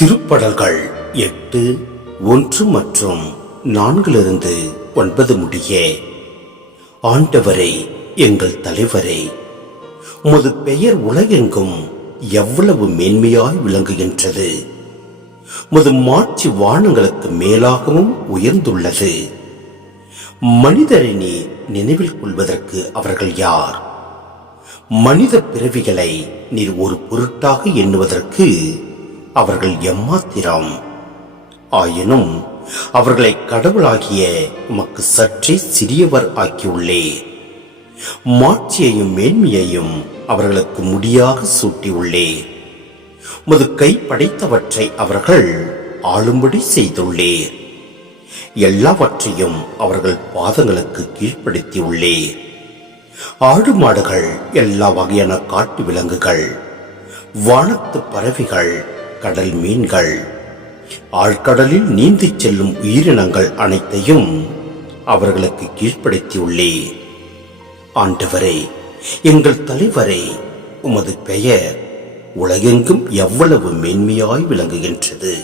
திருப்படல்கள் 8, 1 மற்றும் 4 9 முடிய. ஆண்டவரே, எங்கள் தலைவரே, உமது பெயர் உலகெங்கும் எவ்வளவு மேன்மையாய் விளங்குகின்றது. உமது மாட்சி வானங்களுக்கு மேலாகவும் உயர்ந்துள்ளது. மனிதரை நீ நினைவில் கொள்வதற்கு அவர்கள் யார்? மனித பிறவிகளை நீர் ஒரு பொருட்டாக எண்ணுவதற்கு அவர்கள் எம்மாத்திரம்? ஆயினும் அவர்களை கடவுளாகிய உமக்கு சற்றே சிறியவர் ஆக்கியுள்ளே. மாட்சியையும் மேன்மையையும் அவர்களுக்கு முடியாக சூட்டியுள்ளே. உமது கை படைத்தவற்றை அவர்கள் ஆளும்படி செய்துள்ளே. எல்லாவற்றையும் அவர்கள் பாதங்களுக்கு கீழ்ப்படுத்தியுள்ளே. ஆடு மாடுகள், எல்லா வகையான காட்டு விலங்குகள், வானத்து பறவைகள், கடல் மீன்கள், ஆழ்கடலில் நீந்திச் செல்லும் உயிரினங்கள் அனைத்தையும் அவர்களுக்கு கீழ்ப்படுத்தியுள்ளே. ஆண்டவரே, எங்கள் தலைவரே, உமது பெயர் உலகெங்கும் எவ்வளவு மேன்மையாய் விளங்குகின்றது.